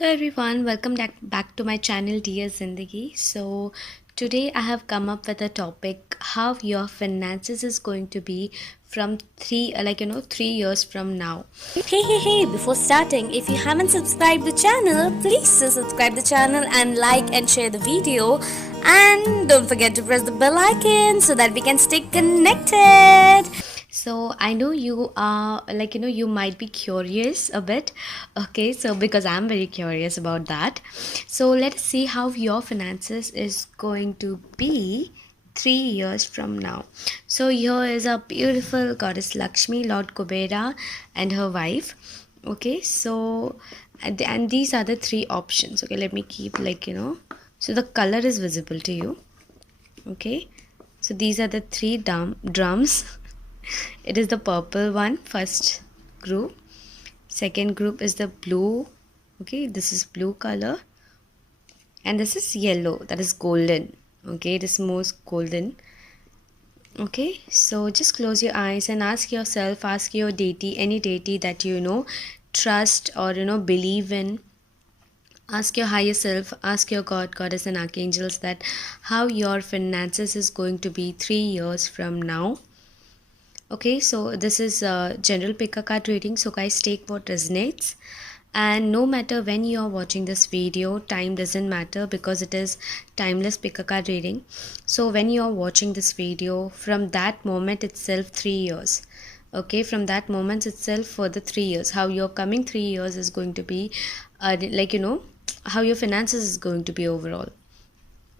Hello everyone, welcome back to my channel Dear Zindagi. So today I have come up with a topic how your finances is going to be from 3 years from now. Hey, before starting, if you haven't subscribed the channel, please subscribe the channel and like and share the video. And don't forget to press the bell icon so that we can stay connected. So I know you are you might be curious a bit. Okay, so because I'm very curious about that. So let's see how your finances is going to be 3 years from now. So here is a beautiful goddess Lakshmi, Lord Kubera, and her wife. Okay, so and these are the three options. Okay, let me keep so the color is visible to you. Okay, so these are the three drums. It is the purple one, first group. Second group is the blue. Okay, this is blue color. And this is yellow, that is golden. Okay, it is most golden. Okay, so just close your eyes and ask yourself, ask your deity, any deity that you know, trust or believe in. Ask your higher self, ask your God, Goddess, and archangels that how your finances is going to be 3 years from now. Okay, so this is general pick a card reading. So guys, take what resonates. And no matter when you are watching this video, time doesn't matter because it is timeless pick a card reading. So when you are watching this video, from that moment itself, 3 years. Okay, from that moment itself for the 3 years, how your coming 3 years is going to be, how your finances is going to be overall.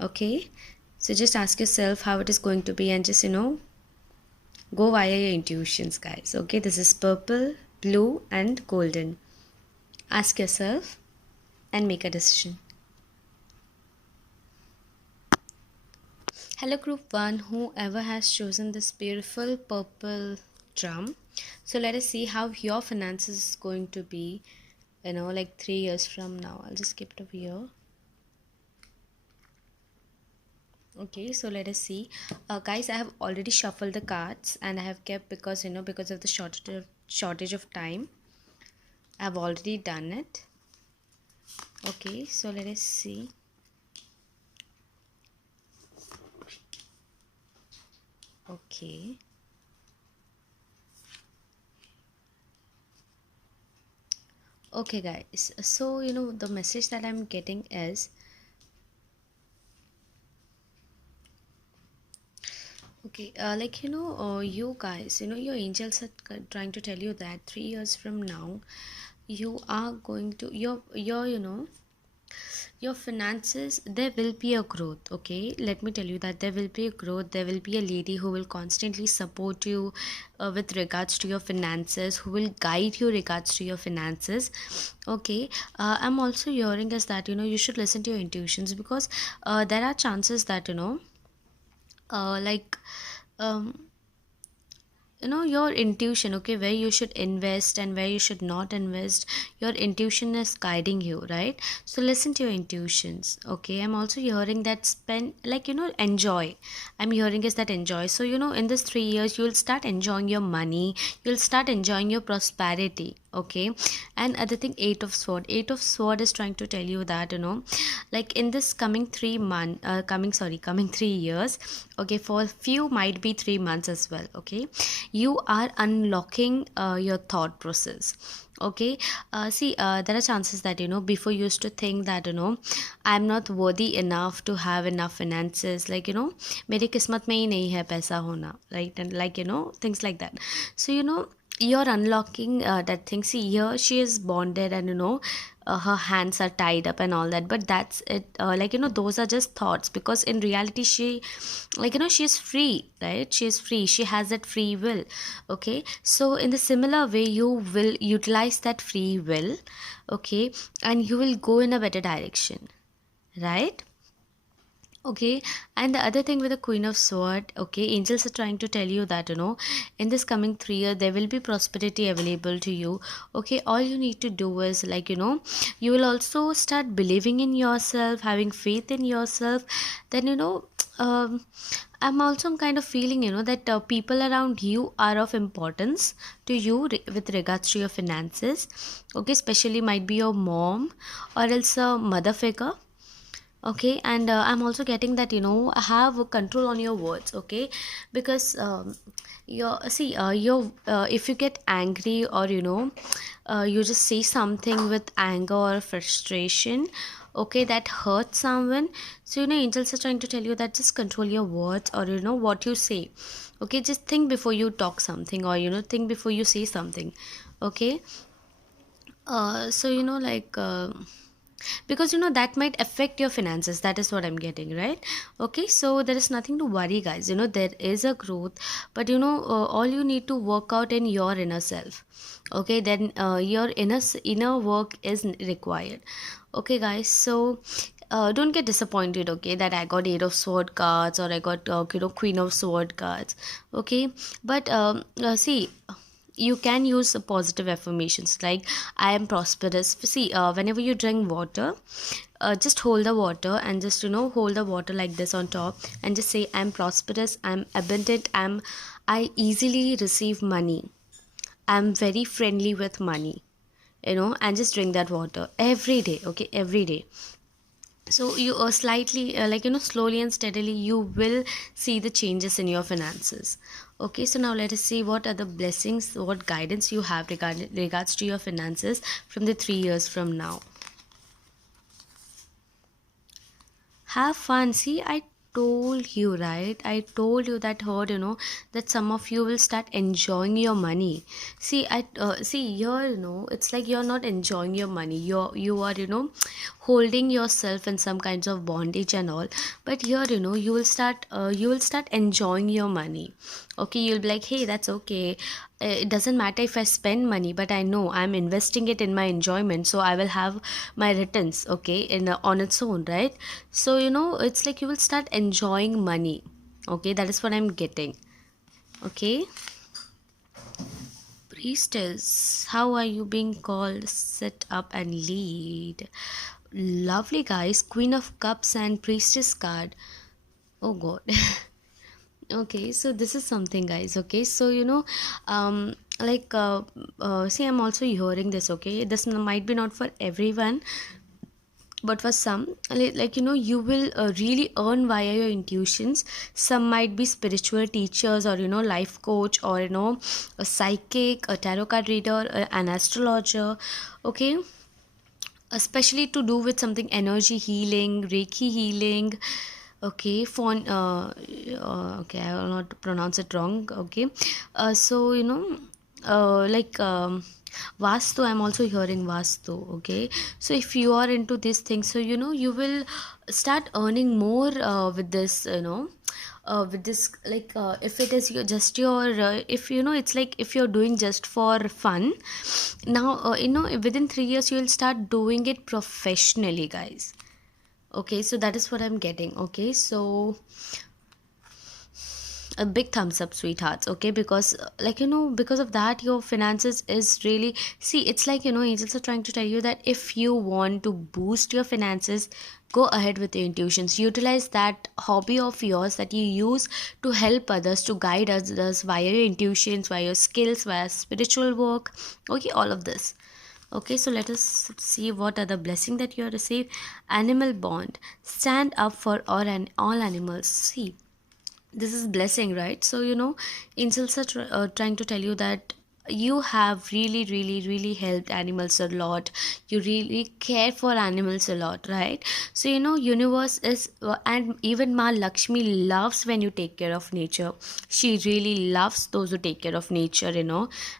Okay, so just ask yourself how it is going to be and just go via your intuitions, guys. Okay, this is purple, blue, and golden. Ask yourself and make a decision. Hello, group one, whoever has chosen this beautiful purple drum. So, let us see how your finances is going to be, like 3 years from now. I'll just skip it over here. Okay, so let us see. Guys, I have already shuffled the cards and I have kept because of the shortage of time. I've already done it. Okay, so let us see. Okay, okay guys, so the message that I'm getting is, okay, you guys, your angels are trying to tell you that 3 years from now you are going to your finances, there will be a growth. Okay, let me tell you that there will be a growth. There will be a lady who will constantly support you with regards to your finances, who will guide you regards to your finances. Okay, I'm also hearing is that you should listen to your intuitions because there are chances that like um your intuition, okay, where you should invest and where you should not invest, your intuition is guiding you, right? So listen to your intuitions. Okay, I'm also hearing that spend, enjoy. I'm hearing is that enjoy. So in this 3 years you'll start enjoying your money, you'll start enjoying your prosperity. Okay, and other thing, eight of sword is trying to tell you that like in this coming 3 month coming 3 years. Okay, for few might be 3 months as well. Okay, you are unlocking your thought process. Okay, see, there are chances that before you used to think that I'm not worthy enough to have enough finances, like मेरी किस्मत में ही नहीं है पैसा होना, right? And like things like that. So you're unlocking that thing. See, here she is bonded and her hands are tied up and all that, but that's it. Those are just thoughts, because in reality she, she is free, right? She is free, she has that free will. Okay, so in the similar way you will utilize that free will. Okay, and you will go in a better direction, right? Okay, and the other thing with the Queen of Sword, okay, angels are trying to tell you that in this coming 3 year there will be prosperity available to you. Okay, all you need to do is you will also start believing in yourself, having faith in yourself. Then um I'm also kind of feeling, that people around you are of importance to you with regards to your finances. Okay, especially might be your mom or else a mother figure. Okay, and I'm also getting that, have a control on your words. Okay, because your see your if you get angry, or you just say something with anger or frustration, okay, that hurts someone. So angels are trying to tell you that just control your words, or what you say. Okay, just think before you talk something, or think before you say something. Okay, so because that might affect your finances. That is what I'm getting, right? Okay, so there is nothing to worry, guys. There is a growth, but all you need to work out in your inner self. Okay, then your inner work is required. Okay, guys, so don't get disappointed, okay, that I got eight of sword cards, or I got queen of sword cards. Okay, but see, you can use positive affirmations like I am prosperous. See, whenever you drink water, just hold the water and just hold the water like this on top, and just say I'm prosperous, I'm abundant, I easily receive money, I'm very friendly with money, and just drink that water every day. Okay, every day. So you slightly slowly and steadily you will see the changes in your finances. Okay, so now let us see what are the blessings, what guidance you have regards to your finances from the 3 years from now. Have fun. See, I told you, right? I told you that heard, that some of you will start enjoying your money. See, I see here, it's like you're not enjoying your money. You are, holding yourself in some kinds of bondage and all. But here, you will start enjoying your money. Okay, you'll be like, hey, that's okay. It doesn't matter if I spend money, but I know I'm investing it in my enjoyment, so I will have my returns, okay, in on its own, right? So it's like you will start enjoying money. Okay, that is what I'm getting. Okay, priestess, how are you being called? Sit up and lead. Lovely, guys. Queen of cups and priestess card. Oh god. Okay, so this is something, guys. Okay, so like see, I'm also hearing this. Okay, this might be not for everyone, but for some, you will really earn via your intuitions. Some might be spiritual teachers, or life coach, or a psychic, a tarot card reader, an astrologer. Okay, especially to do with something energy healing, reiki healing. Okay, okay, I will not pronounce it wrong. Okay, so vastu, I'm also hearing vastu. Okay, so if you are into these things, so you will start earning more with this, with this, like if it is just your if it's like if you're doing just for fun. Now within 3 years you will start doing it professionally, guys. Okay, so that is what I'm getting. Okay, so a big thumbs up, sweethearts. Okay, because because of that your finances is really, see, it's like angels are trying to tell you that if you want to boost your finances, go ahead with your intuitions. Utilize that hobby of yours that you use to help others, to guide others via your intuitions, via your skills, via spiritual work. Okay, all of this. Okay, so let us see what are the blessing that you have received. Animal bond. Stand up for all animals. See, this is blessing, right? So angels are trying to tell you that you have really really really helped animals a lot. You really care for animals a lot, right? So universe is and even Ma Lakshmi loves when you take care of nature. She really loves those who take care of nature,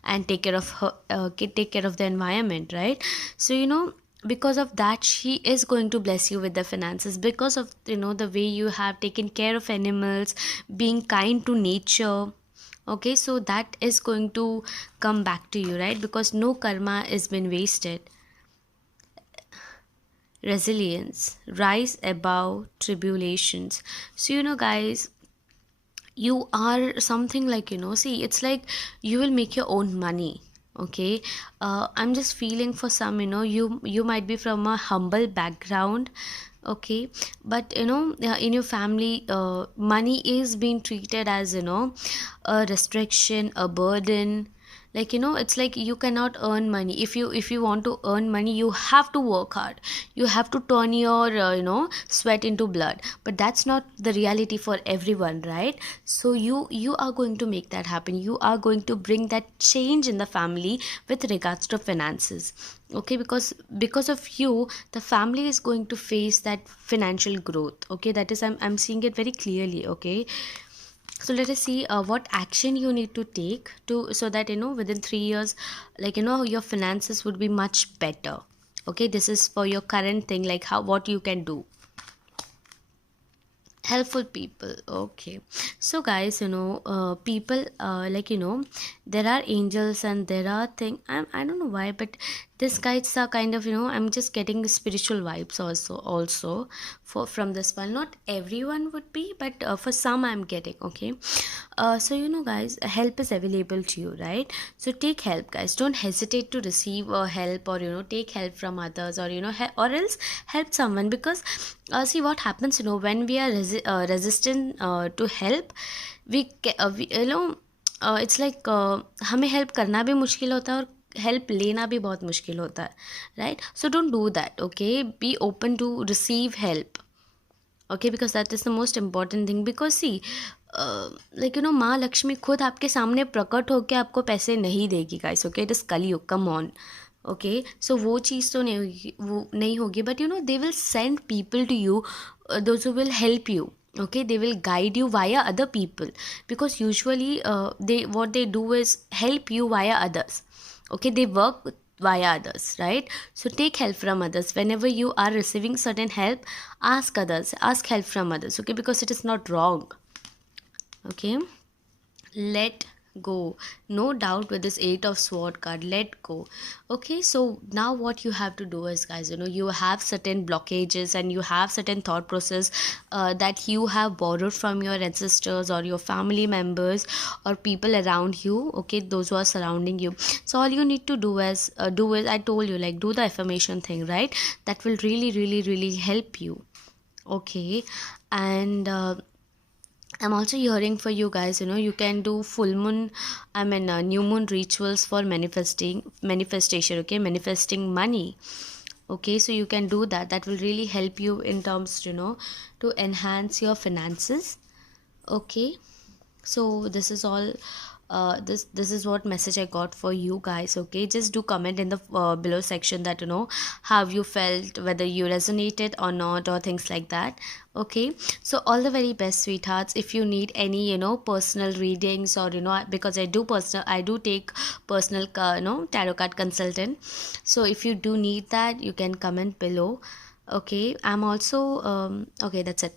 and take care of her, take care of the environment, right? So because of that she is going to bless you with the finances, because of the way you have taken care of animals, being kind to nature. Okay, so that is going to come back to you, right? Because no karma has been wasted. Resilience. Rise above tribulations. So guys, you are something like see, it's like you will make your own money. Okay, I'm just feeling for some, you might be from a humble background. Okay, but in your family, money is being treated as, a restriction, a burden. Like, it's like you cannot earn money. If you want to earn money, you have to work hard, you have to turn your sweat into blood. But that's not the reality for everyone, right? So you are going to make that happen. You are going to bring that change in the family with regards to finances. Okay, because of you, the family is going to face that financial growth. Okay, that is, I'm seeing it very clearly. Okay, so let us see what action you need to take to, so that within 3 years, like, your finances would be much better. Okay, this is for your current thing, like how, what you can do. Helpful people. Okay, so guys, people, like, there are angels and there are thing, I don't know why, but this guides are kind of, I'm just getting the spiritual vibes also for from this one. Not everyone would be, but for some I'm getting. Okay, so guys, help is available to you, right? So take help, guys. Don't hesitate to receive help, or take help from others, or or else help someone. Because see what happens, when we are resistant to help, we it's like हमें help करना भी मुश्किल होता है और help लेना भी बहुत मुश्किल होता है, right? So don't do that. Okay, be open to receive help. Okay, because that is the most important thing. Because see, like, माँ लक्ष्मी खुद आपके सामने प्रकट होकर आपको पैसे नहीं देगी, guys. Okay, it is कलयुग, come on. Okay, so वो चीज़ तो नहीं होगी, वो नहीं होगी. But they will send people to you, those who will help you. Okay, they will guide you via other people, because usually they, what they do is help you via others. Okay, they work via others, right? So take help from others. Whenever you are receiving certain help, ask others, ask help from others. Okay, because it is not wrong. Okay, let go. No doubt with this eight of sword card, let go. Okay, so now what you have to do is, guys, you have certain blockages and you have certain thought process that you have borrowed from your ancestors or your family members or people around you. Okay, those who are surrounding you. So all you need to do is I told you, like, do the affirmation thing, right? That will really really really help you. Okay, and I'm also hearing for you guys, you can do full moon, new moon rituals for manifestation. Okay, manifesting money. Okay, so you can do that. That will really help you in terms, to enhance your finances. Okay, so this is all. This is what message I got for you guys. Okay, just do comment in the below section that how you felt, whether you resonated or not, or things like that. Okay, so all the very best, sweethearts. If you need any personal readings, or because I do take personal tarot card consultant. So if you do need that, you can comment below. Okay, I'm also okay, that's it.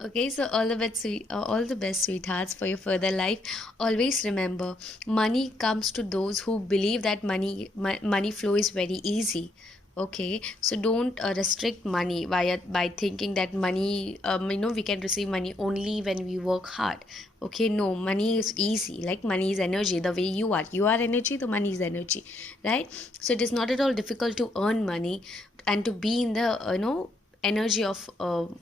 Okay, so all the best, sweethearts, for your further life. Always remember, money comes to those who believe that money flow is very easy. Okay, so don't restrict money by thinking that money, we can receive money only when we work hard. Okay, no, money is easy. Like, money is energy. The way you are energy, the money is energy, right? So it is not at all difficult to earn money and to be in the energy of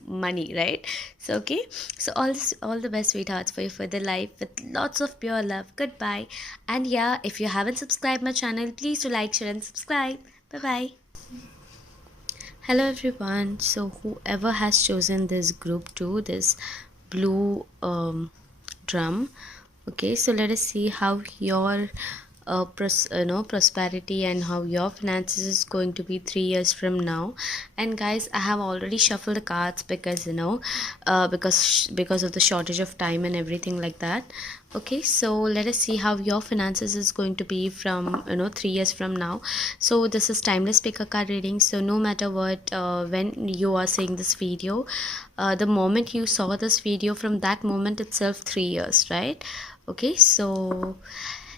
money, right? So okay, so all the best, sweethearts, for your further life with lots of pure love. Goodbye. And yeah, if you haven't subscribed my channel, please do like, share and subscribe. Bye bye. Hello everyone. So whoever has chosen this group 2, this blue drum. Okay, so let us see how your prosperity and how your finances is going to be 3 years from now. And guys, I have already shuffled the cards because because of the shortage of time and everything like that. Okay, so let us see how your finances is going to be from 3 years from now. So this is timeless picker card reading. So no matter what, when you are seeing this video, the moment you saw this video, from that moment itself 3 years, right? Okay, so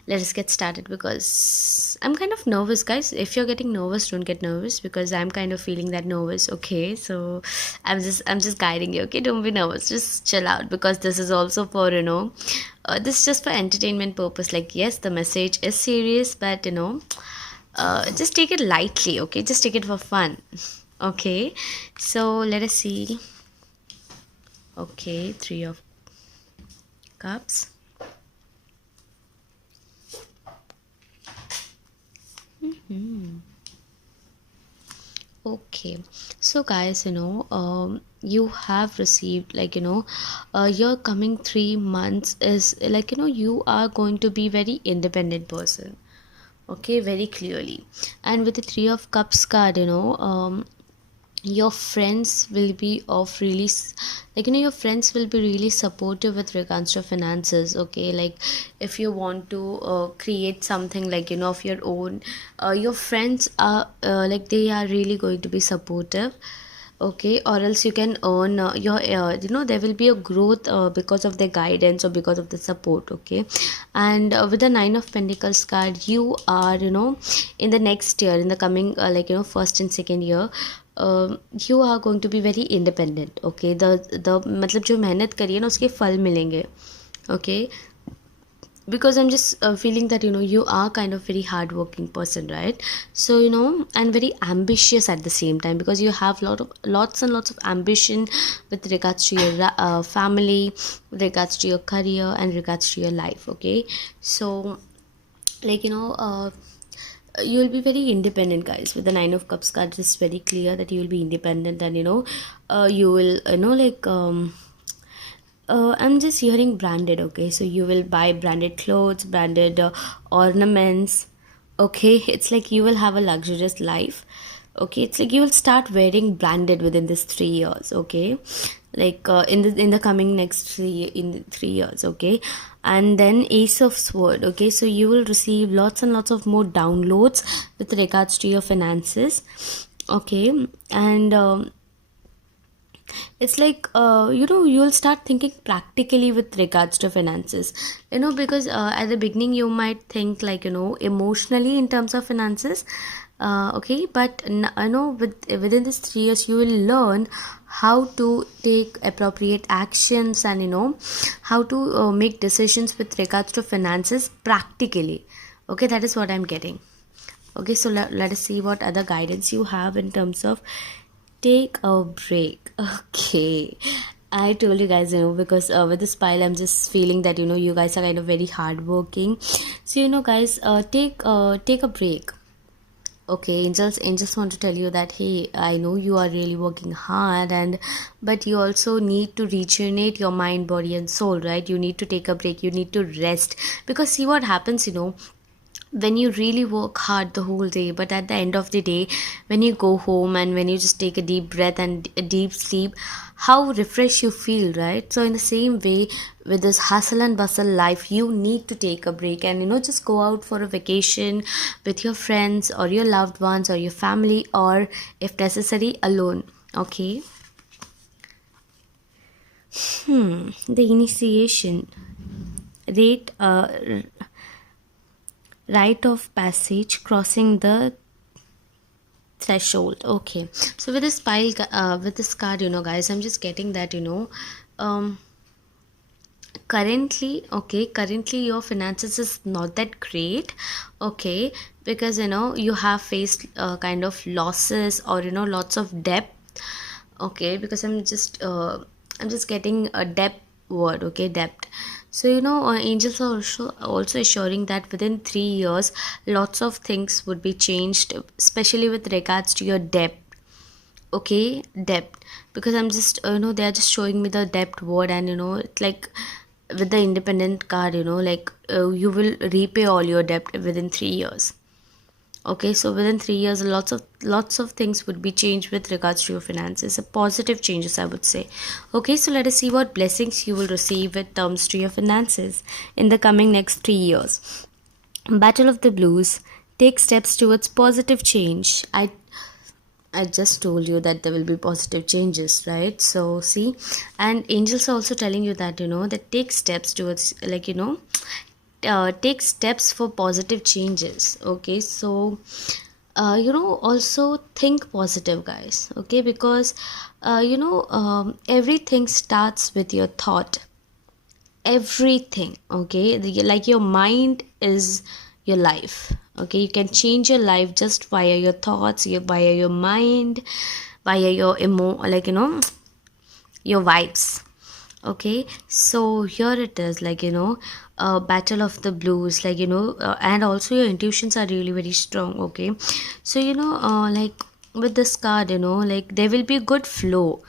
let us get started, because I'm kind of nervous, guys. If you're getting nervous, don't get nervous, because I'm kind of feeling that nervous. Okay, so I'm just guiding you. Okay, don't be nervous, just chill out, because this is also for this is just for entertainment purpose. Like, yes, the message is serious, but just take it lightly, okay? Just take it for fun. Okay, so let us see. Okay, three of cups. Okay, so guys, you have received, like, your coming 3 months is like, you are going to be very independent person. Okay, very clearly. And with the three of cups card, your friends will be of really your friends will be really supportive with regards to finances. Okay, like if you want to create something, like, of your own, your friends are like, they are really going to be supportive. Okay, or else you can earn your there will be a growth because of the guidance or because of the support. Okay, and with the nine of pentacles card, you are, in the next year, in the coming first and second year, you are going to be very independent. Okay, the मतलब जो मेहनत करी है ना, उसके फल मिलेंगे. Okay, because I'm just feeling that, you are kind of very hardworking person, right? So, and very ambitious at the same time, because you have lots and lots of ambition with regards to your family, with regards to your career, and regards to your life. Okay, so, like, you'll be very independent, guys. With the nine of cups card, it's very clear that you will be independent, and you will, I'm just hearing branded. Okay, so you will buy branded clothes, branded ornaments. Okay, it's like you will have a luxurious life. Okay, it's like you will start wearing branded within this 3 years. Okay, like in the coming next in 3 years. Okay, and then ace of sword. Okay, so you will receive lots and lots of more downloads with regards to your finances. Okay, and it's like, you'll start thinking practically with regards to finances, because at the beginning you might think, like, emotionally in terms of finances. Okay, but I know within this 3 years you will learn how to take appropriate actions, and how to make decisions with regards to finances practically. Okay, that is what I'm getting. Okay, so let us see what other guidance you have in terms of take a break. Okay, I told you guys, because with this pile, I'm just feeling that, you guys are kind of very hardworking. So, guys, take a break. Okay, angels want to tell you that, hey, I know you are really working hard, and but you also need to rejuvenate your mind, body, and soul, right? You need to take a break, you need to rest, because see what happens, when you really work hard the whole day, but at the end of the day, when you go home and when you just take a deep breath and a deep sleep, how refreshed you feel, right? So in the same way, with this hustle and bustle life, you need to take a break, and just go out for a vacation with your friends or your loved ones or your family, or if necessary, alone. Okay, the initiation rate, rite of passage, crossing the threshold. Okay, so with this pile, with this card, guys, I'm just getting that, um currently your finances is not that great. Okay, because you have faced kind of losses, or lots of debt. Okay, because I'm just getting a debt word. Okay, debt. So angels are also assuring that within 3 years, lots of things would be changed, especially with regards to your debt. Okay, debt, because I'm just they're just showing me the debt word, and it's like with the independent card, like you will repay all your debt within 3 years. Okay, so within 3 years, lots of things would be changed with regards to your finances, a positive changes, I would say. Okay, so let us see what blessings you will receive with terms to your finances in the coming next 3 years. Battle of the Blues. Take steps towards positive change. I just told you that there will be positive changes, right? So see, and angels are also telling you that, that take steps towards, like, take steps for positive changes. Okay, so also think positive, guys. Okay, because everything starts with your thought. everything. Okay, like your mind is your life. Okay, you can change your life just via your thoughts, via your mind, via your your vibes. Okay, so here it is, battle of the blues, and also your intuitions are really very strong. Okay, so with this card, there will be a good flow.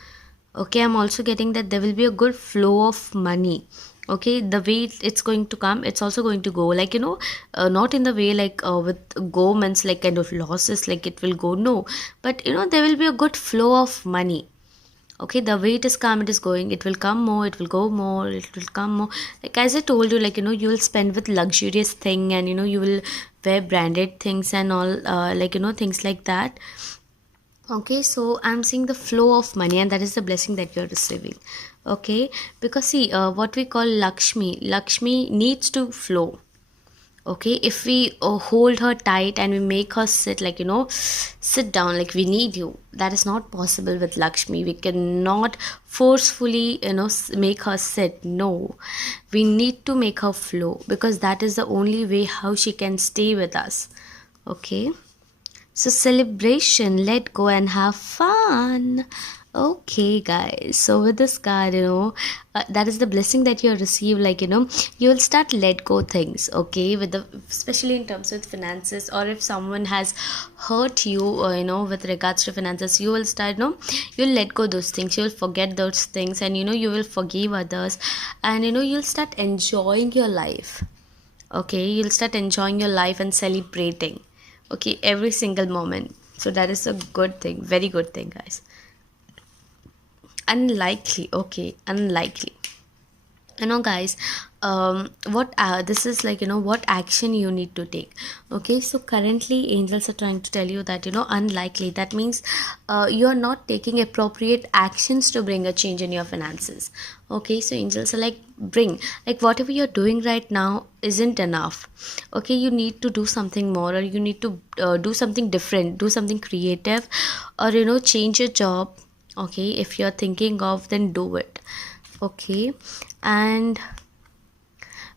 Okay, I'm also getting that there will be a good flow of money. Okay, the way it's going to come, it's also going to go, not in the way with go means like kind of losses, like it will go, no, but there will be a good flow of money. Okay, the way it is come, it is going, it will come more, it will go more, it will come more. Like as I told you, you will spend with luxurious thing, and you will wear branded things and all, things like that. Okay, so I'm seeing the flow of money, and that is the blessing that you're receiving. Okay, because see, what we call Lakshmi needs to flow. Okay, if we hold her tight and we make her sit, sit down, like we need you, that is not possible with Lakshmi. We cannot forcefully make her sit. No, we need to make her flow, because that is the only way how she can stay with us. Okay, so celebration, let go and have fun. Okay, guys. So with this card, that is the blessing that you receive. You will start let go things. Okay, with the especially in terms with finances, or if someone has hurt you, with regards to finances, you will start, you'll let go those things. You will forget those things, and you will forgive others, and you'll start enjoying your life. Okay, you'll start enjoying your life and celebrating. Okay, every single moment. So that is a good thing, very good thing, guys. Unlikely. Okay, unlikely. Guys, what this is what action you need to take. Okay, so currently angels are trying to tell you that unlikely, that means you are not taking appropriate actions to bring a change in your finances. Okay, so angels are like, bring, like whatever you're doing right now isn't enough. Okay, you need to do something more, or you need to do something different, do something creative, or change your job. Okay, if you're thinking of, then do it. Okay, and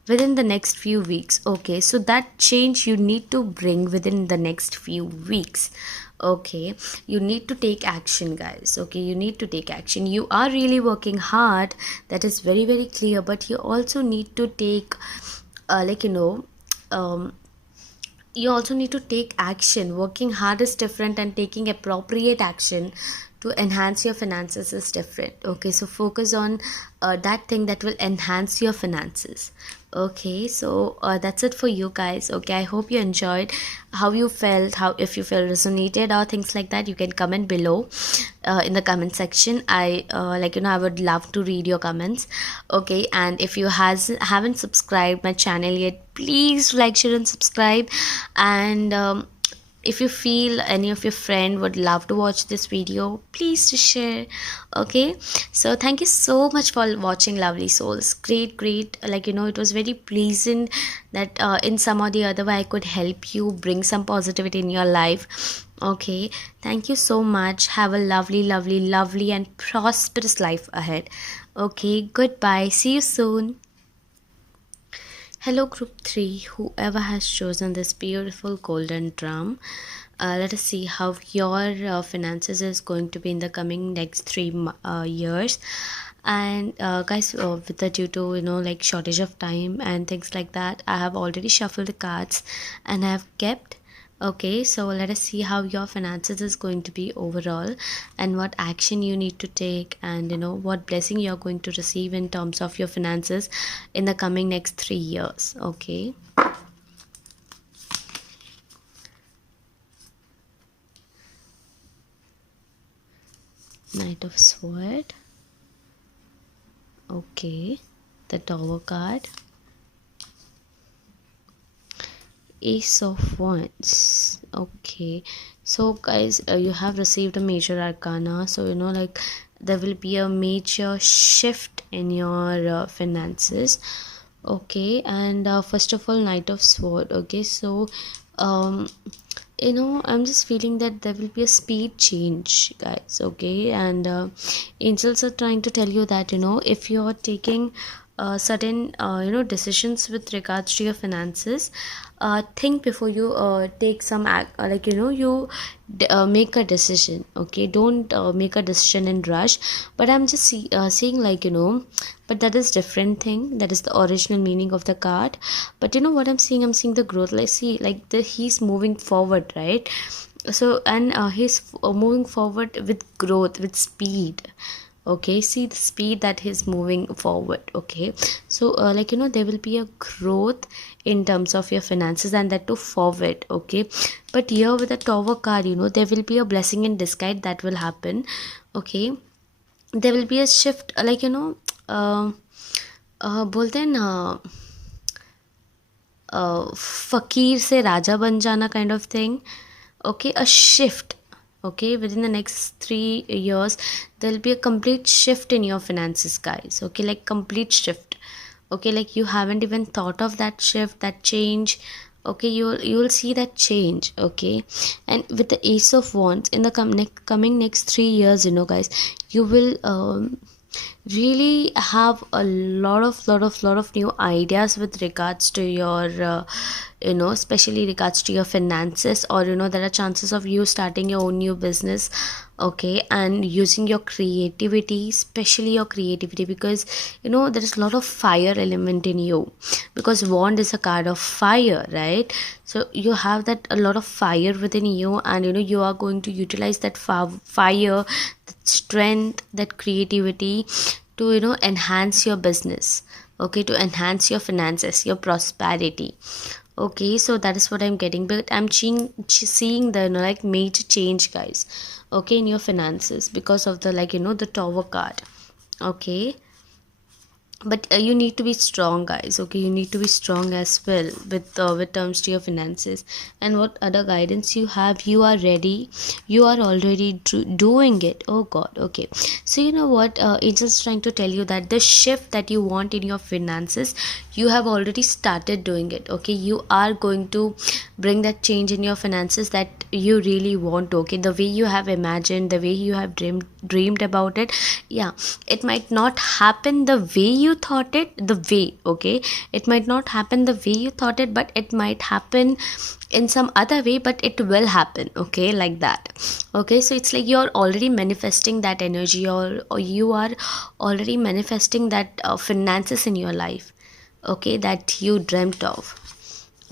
within the next few weeks. Okay, so that change you need to bring within the next few weeks. Okay, you need to take action, guys. Okay, you need to take action. You are really working hard, that is very very clear, but you also need to take um you also need to take action. Working hard is different, and taking appropriate action to enhance your finances is different. Okay, so focus on that thing that will enhance your finances. Okay, so that's it for you guys. Okay, I hope you enjoyed. How you felt, how, if you felt resonated or things like that, you can comment below in the comment section. I I would love to read your comments. Okay, and if you haven't subscribed my channel yet, please like, share and subscribe. And if you feel any of your friend would love to watch this video, please to share. Okay, so thank you so much for watching, lovely souls. Great, it was very pleasant that in some or the other way I could help you bring some positivity in your life. Okay, thank you so much. Have a lovely and prosperous life ahead. Okay, goodbye, see you soon. Hello, group 3, whoever has chosen this beautiful golden drum. Let us see how your finances is going to be in the coming next 3 years. And guys, with the due to shortage of time and things like that, I have already shuffled the cards and I have kept. Okay, so let us see how your finances is going to be overall, and what action you need to take, and what blessing you're going to receive in terms of your finances in the coming next 3 years. Okay, Knight of Sword. Okay, the Tower card. Ace of Wands. Okay, so guys, you have received a major arcana, so there will be a major shift in your finances. Okay, and first of all, Knight of Sword. Okay, so I'm just feeling that there will be a speed change, guys. Okay, and angels are trying to tell you that if you're taking certain decisions with regards to your finances. Think before you take some act, make a decision. Okay, don't make a decision in rush. But I'm just saying, but that is different thing. That is the original meaning of the card. But you know what I'm seeing? I'm seeing the growth. Like, see, like he's moving forward, right? So, and he's moving forward with growth, with speed. Okay, see the speed that he's moving forward. Okay, so there will be a growth in terms of your finances, and that too forward. Okay, but here with the Tower card, there will be a blessing in disguise that will happen. Okay, there will be a shift, बोलते हैं ना, फकीर से राजा बन जाना kind of thing. Okay, a shift. Okay, within the next 3 years there'll be a complete shift in your finances, guys. Okay, like complete shift. Okay, like you haven't even thought of that shift, that change. Okay, you'll see that change. Okay, and with the Ace of Wands in the coming next 3 years, guys, you will really have a lot of new ideas with regards to your especially regards to your finances, or there are chances of you starting your own new business. Okay, and using your creativity, especially your creativity, because there is a lot of fire element in you, because wand is a card of fire, right? So you have that a lot of fire within you, and you are going to utilize that fire, that strength, that creativity to enhance your business. Okay, to enhance your finances, your prosperity. Okay, so that is what I'm getting, but I'm seeing the major change, guys. Okay, in your finances, because of the the Tower card. Okay, but you need to be strong, guys. Okay, you need to be strong as well with terms to your finances. And what other guidance you have? You are ready, you are already doing it. Oh god. Okay, so you know what, it's just trying to tell you that the shift that you want in your finances, you have already started doing it. Okay, you are going to bring that change in your finances that you really want. Okay, the way you have imagined, the way you have dreamed about it. Yeah, it might not happen the way you thought it, okay, it might not happen the way you thought it, but it might happen in some other way, but it will happen. Okay, like that. Okay, so it's like you're already manifesting that energy, or you are already manifesting that finances in your life. Okay, that you dreamt of.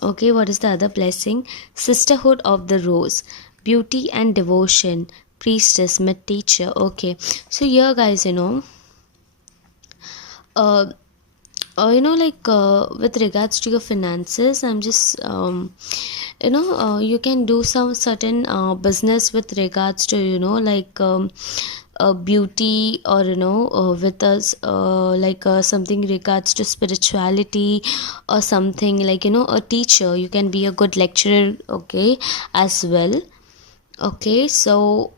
Okay, what is the other blessing? Sisterhood of the Rose, beauty and devotion, priestess, mid teacher. Okay, so here, guys, uh, with regards to your finances, I'm just you can do some certain business with regards to beauty, or with us something regards to spirituality, or something a teacher. You can be a good lecturer. Okay, as well. Okay, so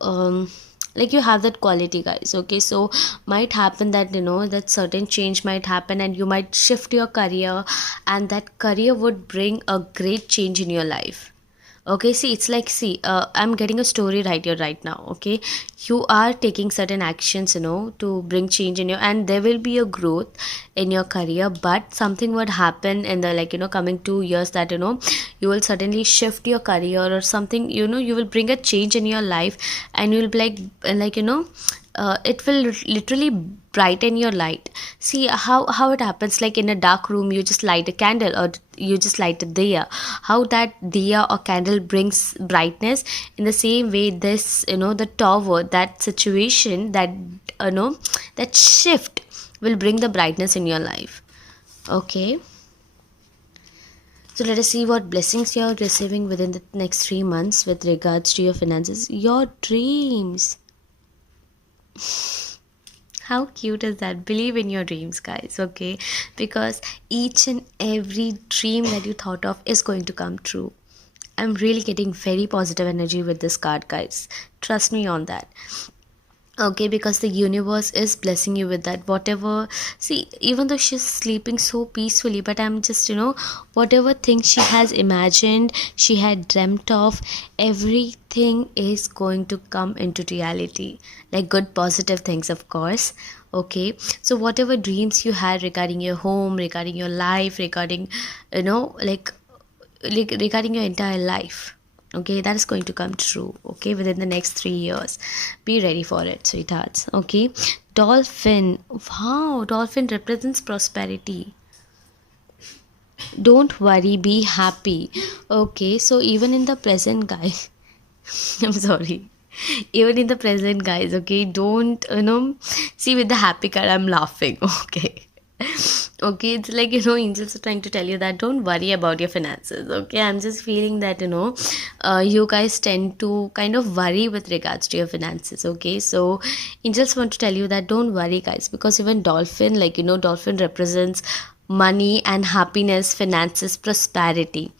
you have that quality, guys. Okay, so might happen that that certain change might happen, and you might shift your career, and that career would bring a great change in your life. Okay, see, it's like, see, I'm getting a story right here right now. Okay, you are taking certain actions to bring change in your, and there will be a growth in your career, but something would happen in the coming 2 years, that you will suddenly shift your career, or something, you will bring a change in your life, and you will be it will literally brighten your light. See how it happens, like in a dark room you just light a candle, or you just light a diya. How that diya or candle brings brightness, in the same way this the tower, that situation, that that shift will bring the brightness in your life. Okay, so let us see what blessings you're receiving within the next 3 months with regards to your finances. Your dreams. How cute is that? Believe in your dreams, guys. Okay, because each and every dream that you thought of is going to come true. I'm really getting very positive energy with this card, guys. Trust me on that. okay, because the universe is blessing you with that. Whatever, see, even though she's sleeping so peacefully, but I'm just, whatever thing she has imagined, she had dreamt of, everything is going to come into reality, like good positive things, of course. Okay, so whatever dreams you had regarding your home, regarding your life, regarding, like regarding your entire life, okay, that is going to come true, okay, within the next 3 years. Be ready for it, sweethearts. Okay, dolphin. Wow, dolphin represents prosperity. Don't worry, be happy. Okay, so even in the present, guys, I'm sorry, even in the present, guys, okay, don't, see, with the happy card I'm laughing. Okay, okay, it's like, angels are trying to tell you that don't worry about your finances. Okay, I'm just feeling that, you guys tend to kind of worry with regards to your finances. Okay, so angels want to tell you that don't worry, guys, because even dolphin, like, dolphin represents money and happiness, finances, prosperity.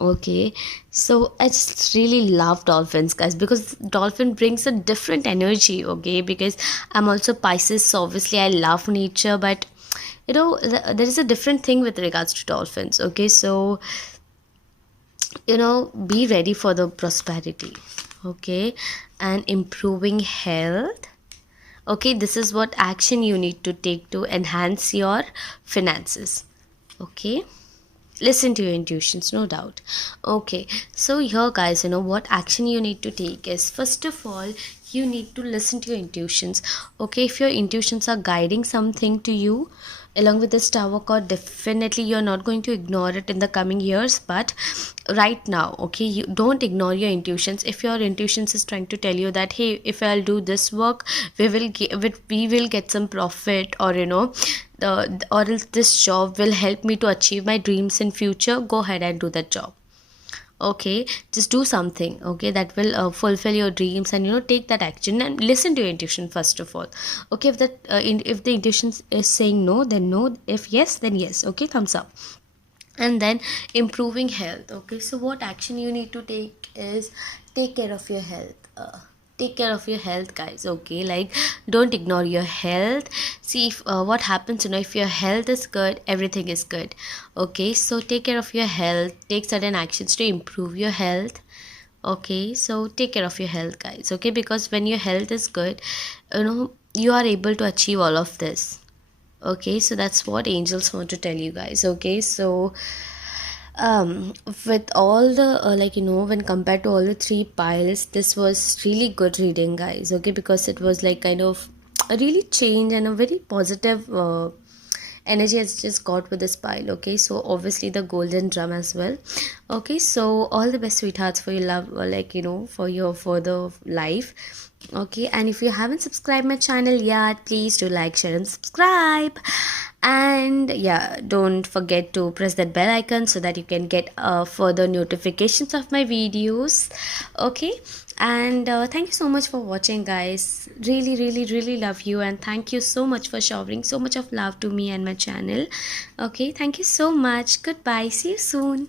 Okay, so I just really love dolphins, guys, because dolphin brings a different energy. Okay, because I'm also Pisces, so obviously I love nature, but there is a different thing with regards to dolphins. Okay, so be ready for the prosperity. Okay, and improving health. Okay, this is what action you need to take to enhance your finances. Okay, listen to your intuitions, no doubt. Okay, so here, guys, what action you need to take is, first of all, you need to listen to your intuitions. Okay, if your intuitions are guiding something to you along with this tower card, definitely you're not going to ignore it in the coming years, but right now, okay, you don't ignore your intuitions. If your intuitions is trying to tell you that, hey, if I'll do this work, we will get some profit, or or else this job will help me to achieve my dreams in future, go ahead and do that job. Okay, just do something, okay, that will fulfill your dreams, and take that action, and listen to your intuition first of all. Okay, if the intuition is saying no, then no. If yes, then yes. Okay, thumbs up. And then improving health. Okay, so what action you need to take is, take care of your health. Take care of your health, guys. Okay, like, don't ignore your health. See, if what happens, if your health is good, everything is good. Okay, so take care of your health, take certain actions to improve your health. Okay, so take care of your health, guys. Okay, because when your health is good, you are able to achieve all of this. Okay, so that's what angels want to tell you, guys. Okay, so um with all the when compared to all the three piles, this was really good reading, guys. Okay, because it was like kind of a really change and a very positive energy has just got with this pile. Okay, so obviously the golden drum as well. Okay, so all the best, sweethearts, for your love, for your further life. Okay, and if you haven't subscribed my channel yet, please do like, share and subscribe. And yeah, don't forget to press that bell icon so that you can get further notifications of my videos. Okay, and thank you so much for watching, guys. Really, really, really love you, and thank you so much for showering so much of love to me and my channel. Okay, thank you so much. Goodbye, see you soon.